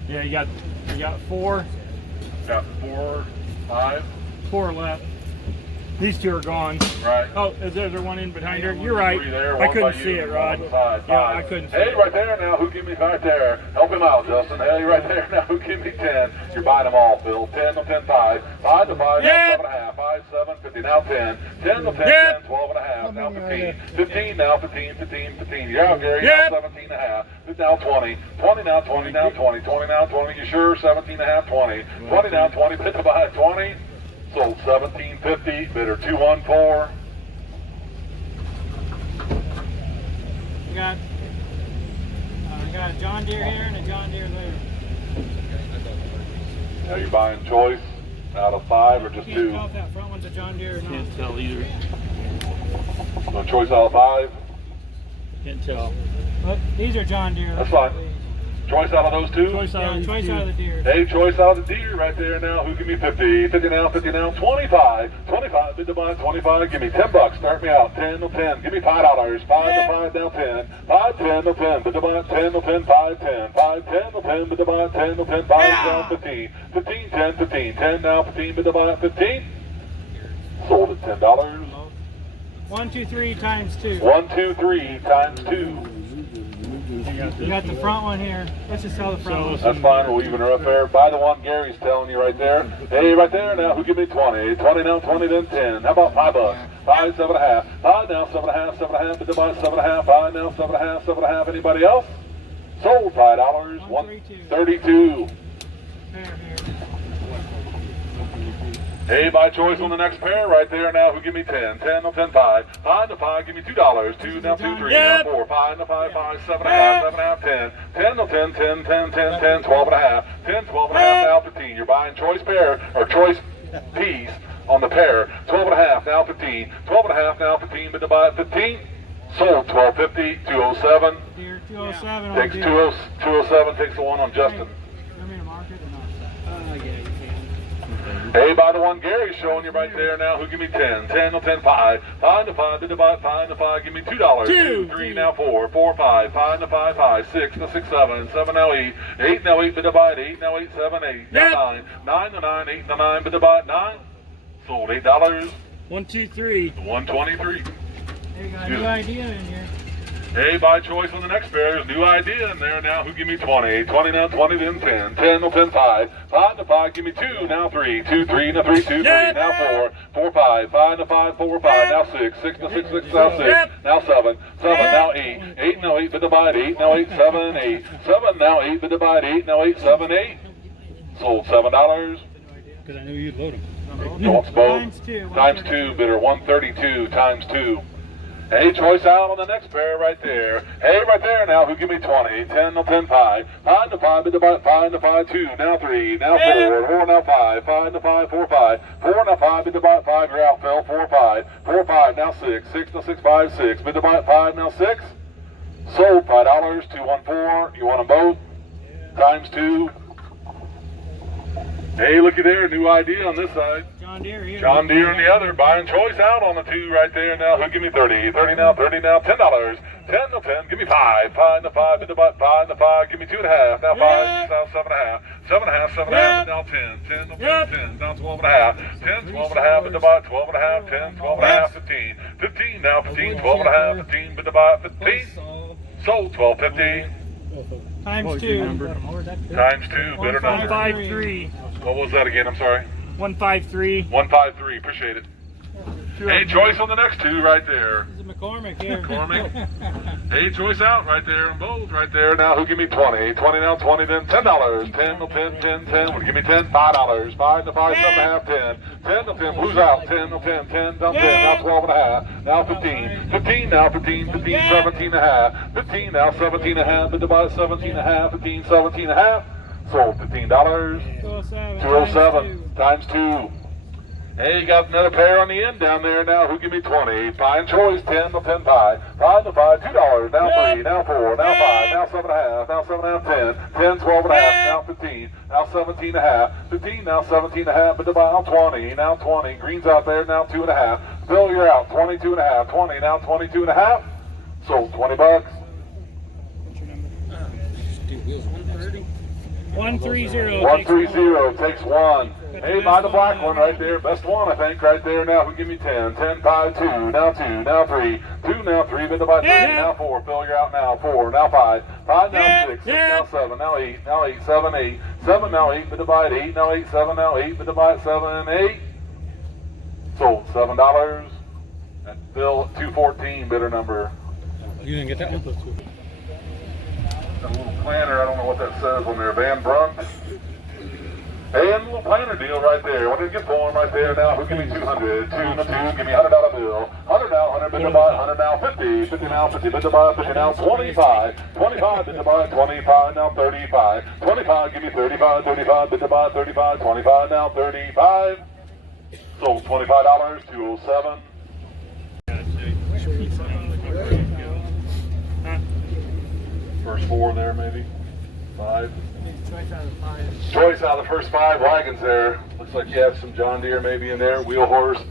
Yeah, you got 4. Got 4, 5. 4 left. These 2 are gone. Right. Oh, is there one in behind her? You're right. 3 there, I one couldn't by see you, it, one Rod. on the side. Yeah, 5. I couldn't see Hey, it. right there now. Who give me right there? Help him out, Justin. Hey, right there now. Who give me 10? You're buying them all, Phil. 10 to 10, 5. 5 to 5, Yeah. now 7.5. 5, 7, 50. Now 10. 10 to 10, Yeah. 10, 12.5. Now 15. 15 now, 15, 15, 15. You're out, Gary. Yeah. Now 17.5. Now 20. 20 now, 20 now, 20. 20 now, 20. You sure? 17.5, 20. 20 now, 20. Bid to buy 20. Sold 17.50. Bidder 214. We got a John Deere here and a John Deere there. Now you're buying choice out of 5 or just Can't 2? tell if that front one's a John Deere or not. Can't tell either. No choice out of 5? Can't tell. But these are John Deere. That's fine. Choice out of those two? Choice out of Choice out of the deer. Hey, choice out of the deer right there now. Who give me 50? 50 now, 50 now, 25. 25, bid to buy, 25. Give me $10. Start me out. 10 to 10. Give me $5. 5 to 5 now, 10. 5, 10 to 10. Bid to buy, 10 to 10. 5, 10. 5, 10 to 10. Bid to buy, 10 to 10. 5 down, 15. 15, 10, 15. 10 now, 15. Bid to buy, 15. Sold at $10. 1, 2, 3 times 2. 1, 2, 3 times 2. You got the front one here. Let's just sell the front one. That's fine, we're leaving her up there. Buy the one Gary's telling you right there. Hey, right there now, who give me 20? 20 now, 20 then 10. How about $5? 5, 7.5. 5 now, 7.5, 7.5. Bid to buy 7.5. 5 now, 7.5, 7.5. Anybody else? Sold $5. 132. Pair here. Hey, by choice on the next pair right there now. Who give me 10? 10 no 10, 5. 5 to 5, give me $2. 2 now 2, 3 now 4. 5 to 5, 5, 7.5, 7.5, 10. 10 no 10, 10, 10, 10, 10, 12.5. 10, 12.5 now 15. You're buying choice pair or choice piece on the pair. 12.5 now 15. 12.5 now 15, but to buy at 15. Sold 12.50, 207. Deer 207. Takes 207, takes the one on Justin. Want me to mark it or not? Yeah, you can. Hey, by the one Gary's showing you right there now, who give me 10? 10 no 10, 5. 5 to 5, bid to buy 5 to 5, give me $2. 2, 3 now 4, 4, 5, 5 to 5, 5, 6 to 6, 7, 7 now 8, 8 now 8, bid to buy 8 now 8, 7, 8, now 9, 9 to 9, 8 to 9, bid to buy 9. Sold $8. 1, 2, 3. 123. There you go. New idea in here. Hey, by choice on the next pair, there's new idea in there now. Who give me 20? 20 now, 20 then 10. 10 no 10, 5. 5 to 5, give me 2, now 3. 2, 3, now 3, 2, 3, now 4. 4, 5. 5 to 5, 4, 5, now 6. 6 to 6, 6, now 6. Now 7. 7, now 8. 8 now 8, bid divide 8. Now 8, 7, 8. 7 now 8, bid divide 8. Now 8, 7, 8. Sold $7. Because I knew you'd load them. Don't both. Times 2. Times 2, bidder 132 times 2. Hey, choice out on the next pair right there. Hey, right there now, who give me 20? 10 no 10, 5. 5 to 5, bid to buy 5 to 5, 2. Now 3, now 4. 4 now 5. 5 to 5, 4, 5. 4 now 5, bid to buy 5. You're out, Phil. 4, 5. 4, 5, now 6. 6 to 6, 5, 6. Bid to buy 5, now 6. Sold $5, 214. You want them both? Times 2. Hey, looky there, new idea on this side. John Deere here. John Deere and the other, buying choice out on the 2 right there now. Who give me 30? 30 now, $10. 10 to 10, give me 5. 5 to 5, bid to buy 5 to 5, give me 2.5. Now 5, now 7.5. 7.5, 7.5, now 10. 10 to 10, 10, now 12.5. 10, 12.5, bid to buy 12.5. 10, 12.5, 15. 15, now 15, 12.5, 15, bid to buy 15. Sold $12.50. Times 2. Times 2, bidder number. 153. What was that again? I'm sorry. 153. 153, appreciate it. Hey, choice on the next 2 right there. This is McCormick here. McCormick. Hey, choice out right there on both right there. Now, who give me 20? 20 now, 20 then $10. 10 to 10, 10, 10. Would you give me 10? $5. 5 to 5, 7.5, 10. 10 to 10, who's out? 10 to 10, 10 down 10. Now 12.5. Now 15. 15 now, 15, 15, 17.5. 15 now, 17.5. Bid to buy 17.5. 15, 17.5. Sold $15. 207 times 2. Hey, you got another pair on the end down there now. Who give me 20? Buying choice 10 to 10, 5. 5 to 5, $2. Now 3, now 4, now 5, now 7.5, now 7.5, 10. 10, 12.5, now 15, now 17.5. 15, now 17.5, but to buy now 20, now 20. Green's out there, now 2.5. Bill, you're out, 22.5. 20, now 22.5. Sold $20. 130. 130 takes 1. Hey, buy the black one right there. Best one, I think, right there. Now, who give me 10? 10, 5, 2. Now 2. Now 3. 2, now 3. Bid to buy 3. Now 4. Phil, you're out now. 4. Now 5. 5, now 6. 6, now 7. Now 8. Now 8. 7, 8. 7, now 8. Bid to buy 8. Now 8. 7, now 8. Bid to buy 7, 8. Sold $7. And Phil, 214, bidder number. You didn't get that one? A little planner, I don't know what that says on there. Van Brunt. Hey, and a little planner deal right there. What did you get for him right there now? Who give me 200? 2 and a 2, give me $100 bill. 100 now, 100 bid to buy, 100 now, 50. 50 now, 50 bid to buy, 50 now, 25. 25 bid to buy, 25 now, 35. 25, give me 35, 35 bid to buy, 35. 25 now, 35. Sold $25, 207. First 4 there, maybe. 5. Choice out of 5. Choice out of the first 5 wagons there. Looks like you have some John Deere maybe in there. Wheelhorse.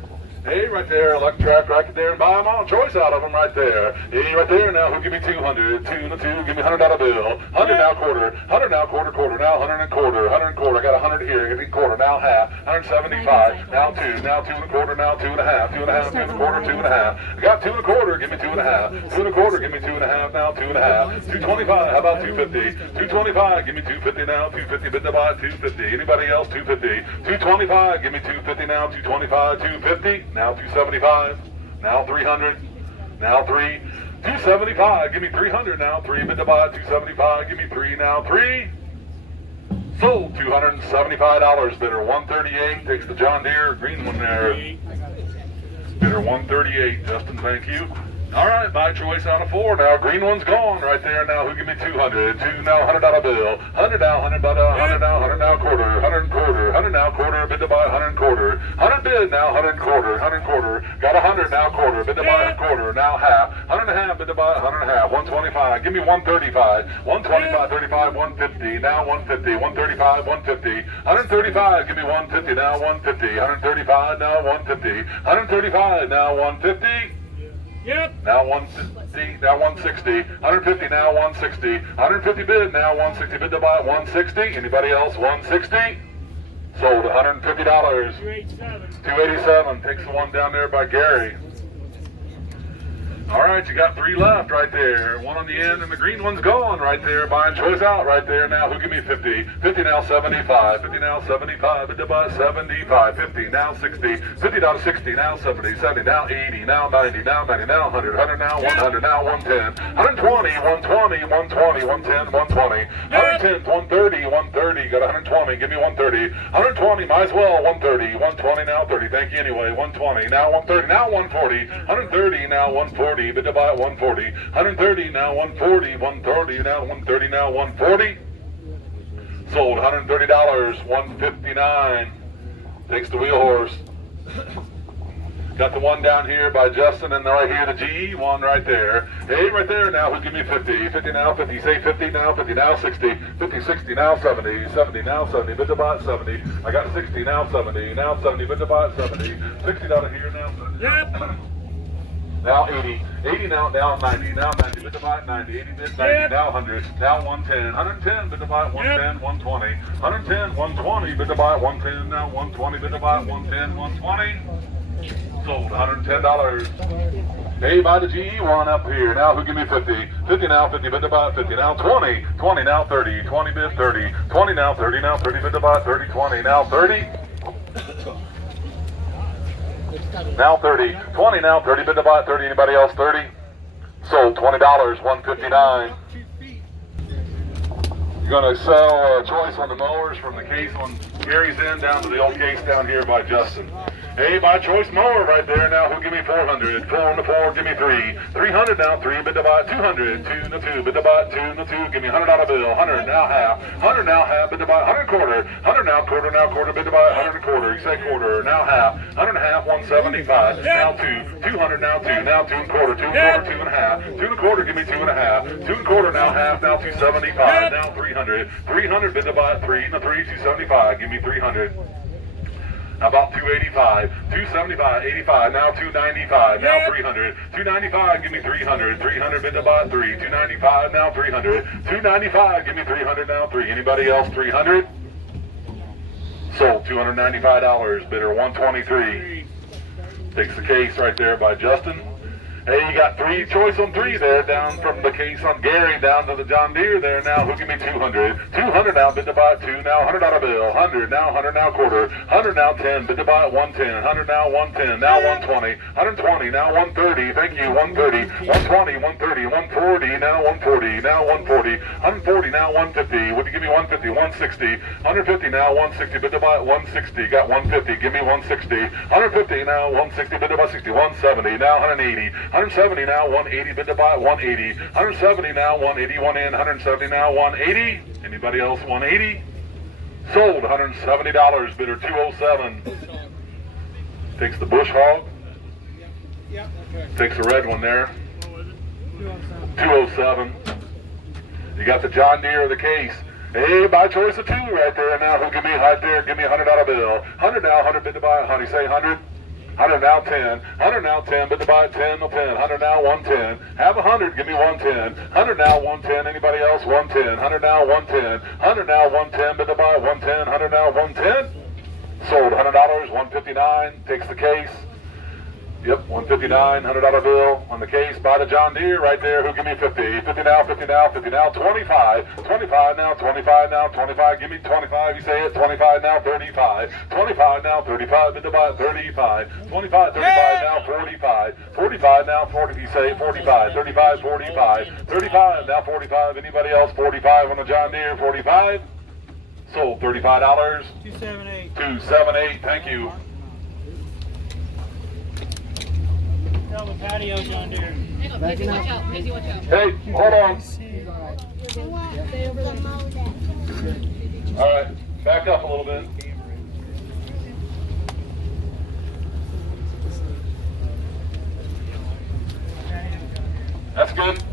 Hey, right there, Electrac right there, and buy them all. Choice out of them right there. Hey, right there now, who give me 200? 2 and a 2, give me $100 bill. 100 now quarter, 100 now quarter, now 100 and quarter, 100 and quarter. I got 100 here, give me quarter, now half, 175, now 2, now 2 and a quarter, now 2 and a half, 2 and a half, 2 and a quarter, 2 and a half. I got 2 and a quarter, give me 2 and a half, 2 and a quarter, give me 2 and a half, now 2 and a half. 225, how about 250? 225, give me 250 now, 250, bid to buy, 250. Anybody else? 250. 225, give me 250 now, 225, 250, now 275. Now 300, now 3, 275, give me 300 now, 3 bid to buy, 275, give me 3 now, 3, sold, $275, bidder 138, takes the John Deere green one there, bidder 138, Justin, thank you. All right, by choice out of 4 now, green one's gone right there now, who give me 200, 2 now, $100 bill, 100 now, 100 now, 100 now quarter, 100 and quarter, 100 now quarter, bid to buy 100 and quarter, 100 bid now, 100 and quarter, 100 and quarter, got 100 now quarter, bid to buy a quarter, now half, 100 and a half, bid to buy 100 and a half, 125, give me 135, 125, 35, 150, now 150, 135, 150, 135, give me 150, now 150, 135, now 150, 135, now 150, Yep. now 160, now 160, 150, now 160, 150 bid, now 160 bid to buy 160. Anybody else? 160. Sold $150. 287. 287. Takes the one down there by Gary. All right, you got 3 left right there. One on the end, and the green one's gone right there. Buying choice out right there now. Who give me 50? 50 now 75. 50 now 75. Bid to buy 75. 50 now 60. 50 down 60 now 70. 70 now 80. Now 90. Now 90. Now 100. 100 now 100. Now 110. 120. 120. 120. 110. 120. 110. 130. 130. Got 120. Give me 130. 120. Might as well. 130. 120 now 30. Thank you anyway. 120. Now 130. Now 140. 130. Now 140. Bid to buy 140, 130 now 140, 130 now 130 now 140. Sold $130, 159. Takes the Wheelhorse. Got the one down here by Justin, and right here the GE one right there. Hey, right there now, who give me 50? 50 now 50. Say 50 now 50. Now 60. 50, 60 now 70. 70 now 70. Bid to buy 70. I got 60 now 70. Now 70. Bid to buy 70. 60 down here now 70. Yep. Now 80, 80 now 90, now 90, bid to buy 90, 80 bid 90, now 100, now 110, 110, bid to buy 110, 120, 110, 120, bid to buy 110, now 120, bid to buy 110, 120, sold $110. Hey, buy the GE one up here, now who give me 50, 50 now 50, bid to buy 50, now 20, 20 now 30, 20 bid 30, 20 now 30, now 30 bid to buy 30, 20, now 30. Now 30, 20 now 30, bid to buy 30, anybody else 30? Sold $20, 159. You're gonna sell a choice on the mowers from the case on Gary's end down to the old case down here by Justin. Hey, by choice mower right there now, who give me 400? 4 on the 4, give me 3. 300 now, 3, bid to buy 200. 2 and the 2, bid to buy 2 and the 2, give me $100 bill. 100 now half. 100 now half, bid to buy 100 quarter. 100 now quarter, bid to buy 100 and quarter. You say quarter, now half. 100 and a half, 175. Now 2. 200 now 2. Now 2 and quarter. 2 and quarter, 2 and a half. 2 and a quarter, give me 2 and a half. 2 and quarter now half, now 275. Now 300. 300, bid to buy 3 and the 3, 275. Give me 300. About 285, 275, 85, now 295, now 300, 295, give me 300, 300 bid to buy 3, 295, now 300, 295, give me 300, now 3, anybody else 300? Sold $295, bidder 123. Takes the case right there by Justin. Hey, you got 3 choice on 3 there, down from the case on Gary down to the John Deere there. Now, who give me 200? 200 now, bid to buy 2, now $100 bill. 100 now, 100 now quarter. 100 now 10, bid to buy 110. 100 now 110, now 120. 120 now 130, thank you, 130. 120, 130, 140, now 140, now 140. 140 now 150, would you give me 150? 160. 150 now 160, bid to buy 160. Got 150, give me 160. 150 now 160, bid to buy 60. 170, now 180. 170 now, 180, bid to buy 180. 170 now, 180, one in. 170 now, 180. Anybody else 180? Sold $170, bidder 207. Takes the bush hog. Takes the red one there. 207. You got the John Deere of the case. Hey, by choice of 2 right there now. Who give me right there? Give me $100 bill. 100 now, 100 bid to buy. Honey, say 100. 100 now, 10. 100 now, 10. Bid to buy 10, no 10. 100 now, 110. Have 100. Give me 110. 100 now, 110. Anybody else? 110. 100 now, 110. 100 now, 110. Bid to buy 110. 100 now, 110. Sold $100. 159. Takes the case. Yep, 159, $100 bill on the case. Buy the John Deere right there. Who give me 50? 50 now, 50 now, 50 now, 25. 25 now, 25 now, 25. Give me 25. You say it. 25 now, 35. 25 now, 35. Bid to buy 35. 25, 35 now, 45. 45 now, 40. You say 45. 35, 45. 35 now, 45. Anybody else? 45 on the John Deere. 45. Sold $35. 278. 278. Thank you. Tell the patio John Deere. Hang on, Casey, watch out. Casey, watch out. Hey, hold on. All right, back up a little bit. That's good.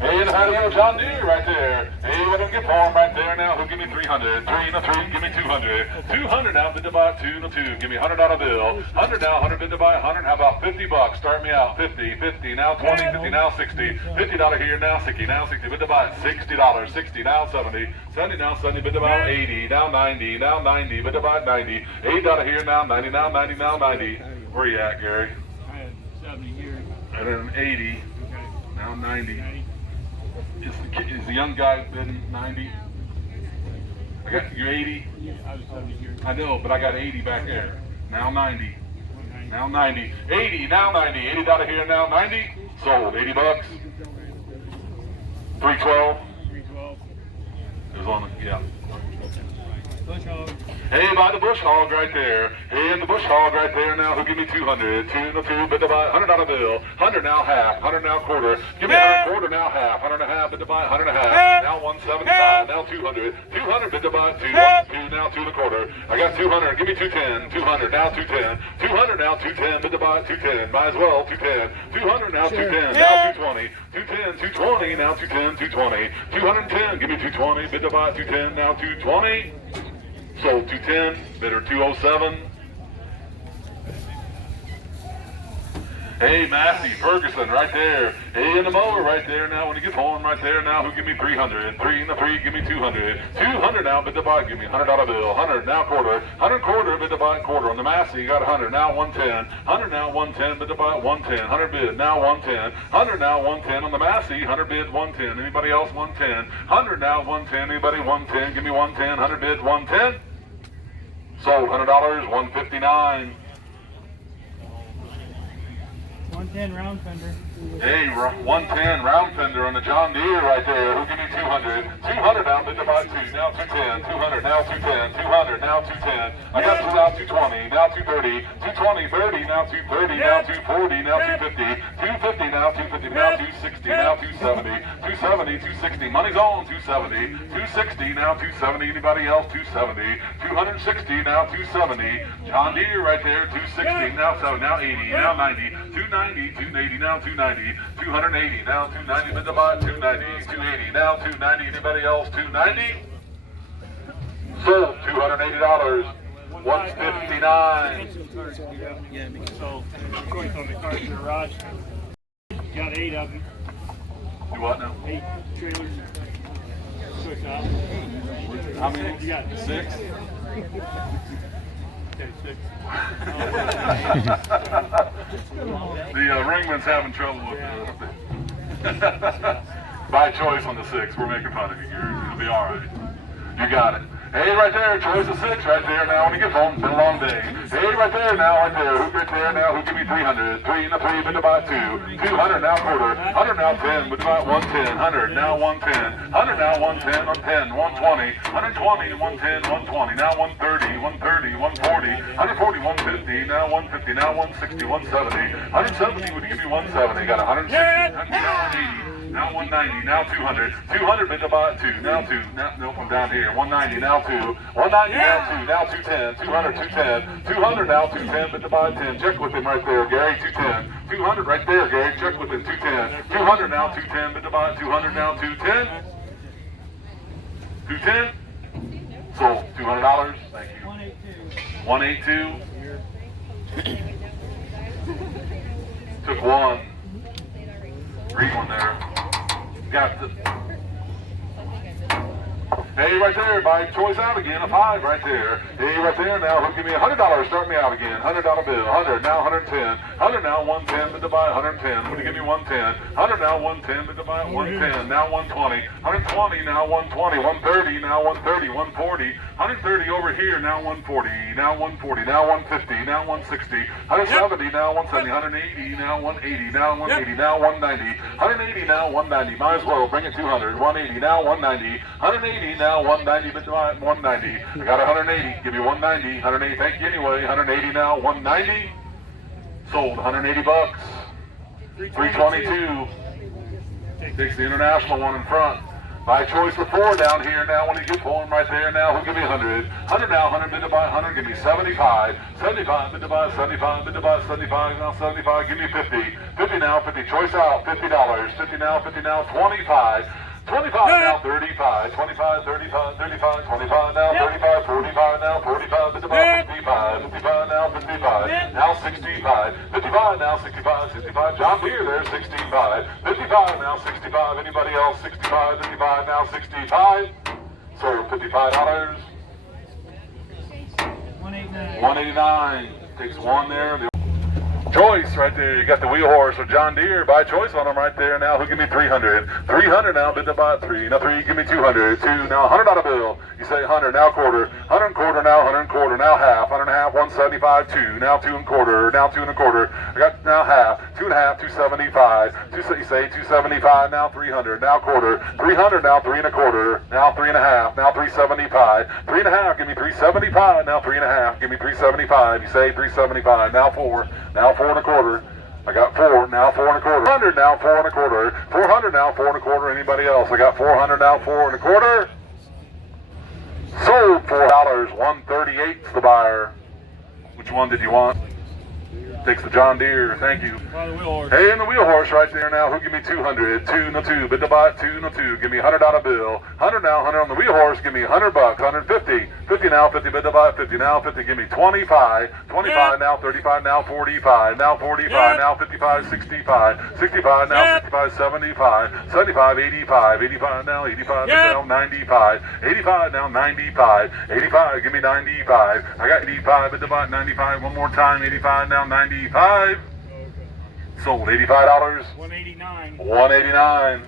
Hey, and how do you know John Deere right there? Hey, what do we get for him right there now? Who give me 300? 3 and a 3, give me 200. 200 now, bid to buy 2 and a 2. Give me $100 bill. 100 now, 100 bid to buy 100. How about $50? Start me out. 50, 50 now, 20, 50 now, 60. $50 here now, 60 now, 60. Bid to buy $60. 60 now, 70. 70 now, 70. Bid to buy 80. Now 90. Now 90. Bid to buy 90. $80 here now, 90 now, 90 now, 90. Where you at, Gary? I had 70 here. And then 80. Okay. Now 90. Is the young guy bidding 90? I got you 80. I was 70 here. I know, but I got 80 back there. Now 90. Now 90. 80. Now 90. $80 here. Now 90. Sold. 80 bucks. 312. 312. It was on. Yeah. Bush hog. Hey, buy the bush hog right there. Hey, and the bush hog right there now. Who give me 200? 2 and a 2, bid to buy $100 bill. 100 now half. 100 now quarter. Give me 100 quarter now half. 100 and a half, bid to buy 100 and a half. Now 175. Now 200. 200 bid to buy 2. 2 now 2 and a quarter. I got 200. Give me 210. 200 now 210. 200 now 210. Bid to buy 210. Might as well 210. 200 now 210. Now 220. 210. 220. Now 210. 220. 210. Give me 220. Bid to buy 210. Now 220. Sold 210, bidder 207. Hey, Massey, Ferguson, right there. Hey, and the mower right there now. When you get home right there now, who give me 300? 3 and a 3, give me 200. 200 now, bid to buy, give me $100 bill. 100 now quarter. 100 quarter, bid to buy quarter. On the Massey, you got 100 now 110. 100 now 110, bid to buy 110. 100 bid now 110. 100 now 110 on the Massey. 100 bid 110. Anybody else 110? 100 now 110. Anybody 110? Give me 110. 100 bid 110. Sold $100, 159. 110 round fender. Hey, 110 round fender on the John Deere right there. Who give me 200? 200 now, bid to buy 2. Now 210. 200 now 210. 200 now 210. I got 2 now 220. Now 230. 220, 30. Now 230. Now 240. Now 250. 250 now 250. Now 260. Now 270. 270. 260. Money's on 270. 260 now 270. Anybody else? 270. 260 now 270. John Deere right there. 260 now 7. Now 80. Now 90. 290. 280 now 290. 280 now 290. Bid to buy 290. 280 now 290. Anybody else? 290. Sold $280. 159. So, choice on the car garage. Got 8 of them. Do what now? 8 trailers. Choice out. How many? You got 6. Okay, 6. The ringman's having trouble with by choice on the 6. We're making fun of you, Gary. It'll be all right. You got it. Hey, right there, choice of 6 right there now when you get home. It's been a long day. Hey, right there now, right there. Who right there now? Who give me 300? 3 and a 3, bid to buy 2. 200 now quarter. 100 now 10, bid to buy 110. 100 now 110. 100 now 110 on 10. 120. 120 110. 120. Now 130. 130. 140. 140. 150. Now 150. Now 160. 170. 170. Would you give me 170? Got 160. Now 180. Now 190, now 200. 200 bid to buy 2. Now 2. Now, nope, I'm down here. 190, now 2. 190, now 2. Now 210. 200, 210. 200, now 210 bid to buy 10. Check with him right there, Gary. 210. 200 right there, Gary. Check with him. 210. 200 now 210 bid to buy 200 now 210. 210. Sold. $200. Thank you. 182. 182. Took one. Green one there. Got the. Hey, right there, buy choice out again, a 5 right there. Hey, right there, now who give me $100, start me out again. $100 bill, 100, now 110. 100 now, 110, but to buy 110. Would you give me 110? 100 now, 110, but to buy 110. Now 120. 120, now 120. 130, now 130. 140. 130 over here, now 140. Now 140, now 150, now 160. 170, now 170. 180, now 180. Now 180, now 190. 180, now 190. Might as well bring it 200. 180, now 190. 180, now 190, but 190. I got 180. Give me 190. 180. Thank you anyway. 180 now. 190. Sold. 180 bucks. 322. Takes the international one in front. By choice of 4 down here now. When you get for him right there now, who'll give me 100? 100 now. 100 bid to buy 100. Give me 75. 75 bid to buy 75. Bid to buy 75. Now 75. Give me 50. 50 now. 50. Choice out. $50. 50 now. 50 now. 25. 25 now, 35, 25, 35, 35, 25 now, 35, 45 now, 45, 55, 55, 55 now, 55, now 65, 55 now, 65, 65, John Deere there, 65, 55 now, 65, anybody else, 65, 55 now, 65, sold $55, 189, takes one there. Choice right there. You got the Wheelhorse or John Deere. Buy choice on them right there now. Who give me 300? 300 now. Bid to buy 3. Now 3. Give me 200. 2 now. $100 bill. You say 100 now quarter. 100 and quarter now. 100 and quarter now half. 100 and a half. 175. 2 now 2 and quarter. Now 2 and a quarter. I got now half. 2 and a half. 275. You say 275 now. 300 now quarter. 300 now 3 and a quarter. Now 3 and a half. Now 375. 3 and a half. Give me 375. Now 3 and a half. Give me 375. You say 375. Now 4. Now 4 and a quarter. I got 4, now 4 and a quarter. 100 now, 4 and a quarter. 400 now, 4 and a quarter. Anybody else? I got 400 now, 4 and a quarter. Sold $4, 138 to the buyer. Which one did you want? Takes the John Deere. Thank you. Hey, and the Wheelhorse right there now. Who give me 200? 2 no 2. Bid to buy 2 no 2. Give me $100 bill. 100 now. 100 on the Wheelhorse. Give me $100. 150. 50 now. 50 bid to buy 50 now. 50. Give me 25. 25 now. 35 now. 45 now. 45 now. 55. 65. 65 now. 65. 75. 75. 85. 85 now. 85 now. 95. 85 now. 95. 85. Give me 95. I got 85 bid to buy 95. One more time. 85 now. 95. Sold $85. 189. 189.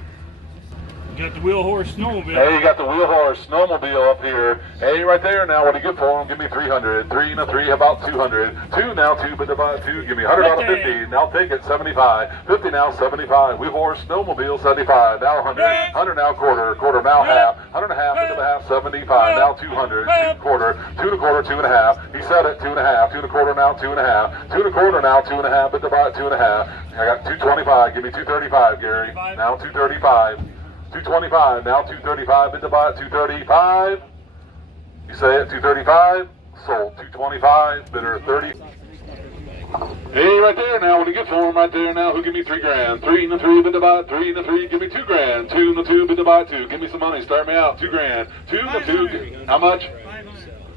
You got the Wheelhorse Snowmobile. Hey, you got the Wheelhorse Snowmobile up here. Hey, right there now. What do you get for them? Give me 300. 3 and a 3. How about 200? 2 now. 2 but divide 2. Give me $100 50. Now take it. 75. 50 now. 75. Wheelhorse Snowmobile 75. Now 100. 100 now quarter. Quarter now half. 100 and a half. Bit of a half. 75. Now 200. 2 and a quarter. 2 and a quarter. 2 and a half. He said it. 2 and a half. 2 and a quarter now. 2 and a half. 2 and a quarter now. 2 and a half. Bit divide 2 and a half. I got 225. Give me 235, Gary. Now 235. 225, now 235, bid to buy it, 235. You say it, 235, sold, 225, bidder 30. Hey, right there now, when you get for him right there now, who give me 3 grand? 3 and a 3, bid to buy it, 3 and a 3, give me 2 grand. 2 and a 2, bid to buy it 2, give me some money, start me out, 2 grand. 2 and a 2, how much?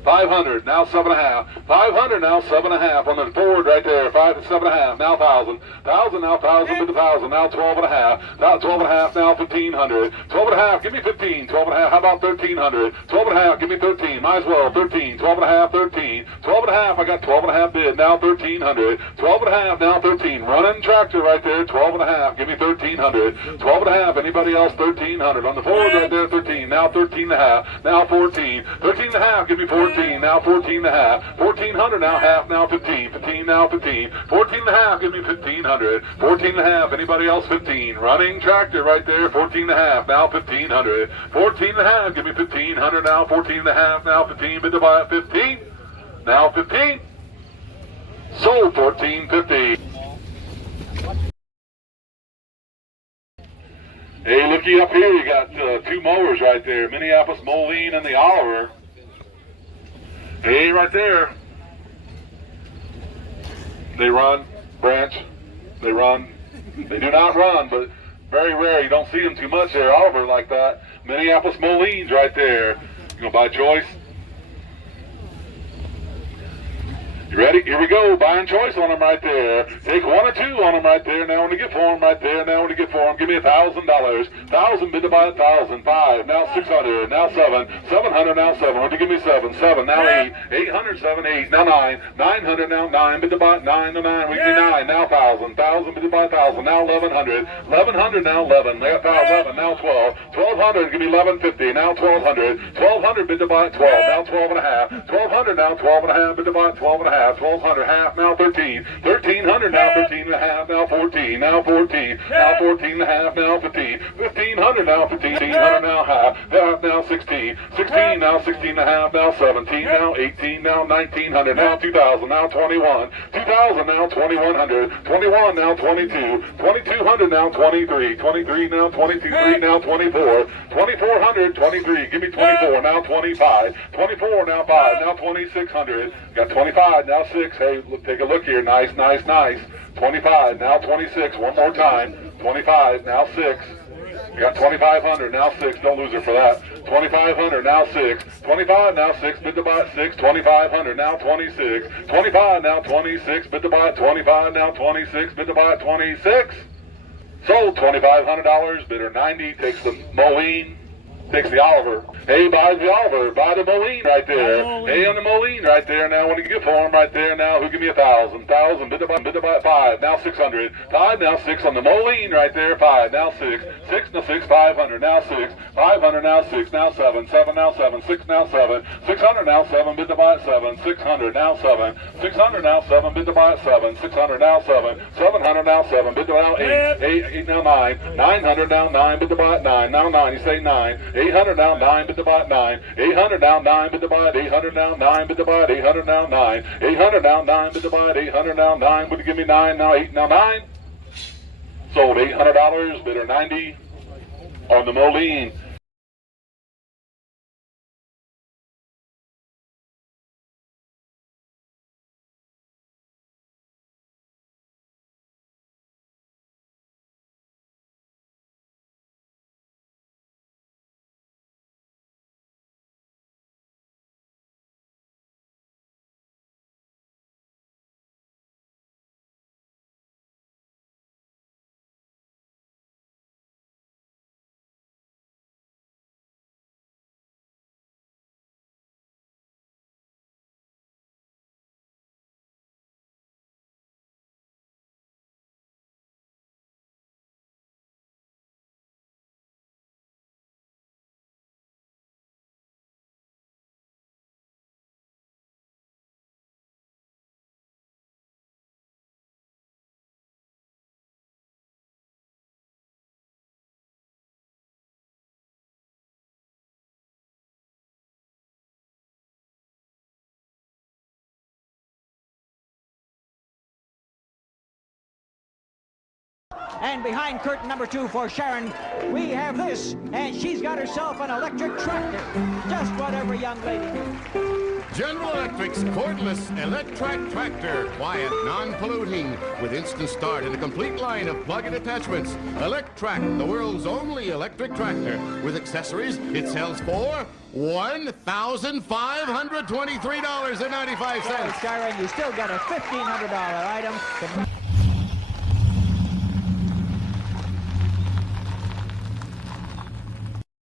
500, now 7.5. 500 now 7.5 on the Ford right there. 5 and 7.5, now 1,000. 1,000 now 1,000 with the 1,000, now 12.5. Now 12.5, now 1,500. 12.5, give me 15. 12.5, how about 1,300? 12.5, give me 13. Might as well 13. 12.5, 13. 12.5, I got 12.5 bid. Now 1,300. 12.5, now 13. Running tractor right there. 12.5, give me 1,300. 12.5, anybody else? 1,300 on the Ford right there. 13. Now 13.5. Now 14. 13.5, give me 14. Now 14 and a half. 1,400 now half. Now 15. 15 now 15. 14 and a half. Give me 1,500. 14 and a half. Anybody else? 15. Running tractor right there. 14 and a half. Now 1,500. 14 and a half. Give me 1,500 now. 14 and a half. Now 15. Bid to buy at 15. Now 15. Sold 14.50. Hey, looky up here. You got 2 mowers right there. Minneapolis Moline and the Oliver. Hey, right there. They run, branch, they run. They do not run, but Very rare. You don't see them too much there, Oliver, like that. Minneapolis Molines right there. You gonna buy choice? You ready? Here we go. Buying choice on them right there. Take one or two on them right there. Now when to get for them right there. Now when to get for them. Give me $1,000. 1,000 bid to buy 1,000. 5. Now 600. Now 7. 700. Now 7. Want to give me 7. 7. Now 8. 800. 7. 8. Now 9. 900. Now 9. Bid to buy 9. Now 9. We give me 9. Now 1,000. 1,000 bid to buy 1,000. Now 1,100. 1,100. Now 11. Now 11. Now 12. 1,200. Give me 1,150. Now 1,200. 1,200 bid to buy 12. Now 12 and a half. 1,200. Now 12 and a half. Bid to buy 12 and a half. 1,200 half, now 13, 1,300 now 13 and a half, now 14, now 14, now 14 and a half, now 15, 1,500 now 15, 1,500 now half, half now 16, 16 now 16 and a half, now 17, now 18, now 1,900, now 2,000, now 21, 2,000 now 2,100, 21 now 22, 2,200 now 23, 23 now 22, 3 now 24, 2,400, 23, give me 24, now 25, 24 now 5, now 2,600, got 25, now 6, hey, look, take a look here, nice, nice, nice, 25, now 26, one more time, 25, now 6, you got 2,500, now 6, don't lose it for that, 2,500, now 6, 25, now 6, bid to buy 6, 2,500, now 26, 25, now 26, bid to buy 25, now 26, bid to buy 26, sold $2,500, bidder 90, takes the Moline, takes the Oliver. Hey, buy the Oliver. Buy the Moline right there. Hey, on the Moline right there. Now, when you get for him right there, now, who give me 1,000? 1,000. Bid to buy 5. Now 600. 5. Now 6 on the Moline right there. 5. Now 6. 6 now 6. 500. Now 6. 500. Now 6. Now 7. 7 now 7. 6 now 7. 600 now 7. Bid to buy 7. 600 now 7. 600 now 7. Bid to buy 7. 600 now 7. 700 now 7. Bid to buy 8. 8 now 9. 900 now 9. Bid to buy 9. Now 9. You say 9. 800 now 9, bid to buy 9. 800 now 9, bid to buy 800 now 9, bid to buy 800 now 9. 800 now 9, bid to buy 800 now 9. Would you give me 9 now 8 now 9? Sold $800, bidder 90 on the Moline. And behind curtain number 2 for Sharon, we have this, and she's got herself an electric tractor. Just what every young lady needs. General Electric's cordless Electrac tractor. Quiet, non-polluting, with instant start and a complete line of plug-in attachments. Electrac, the world's only electric tractor. With accessories, it sells for $1,523.95. Sharon, you still got a $1,500 item.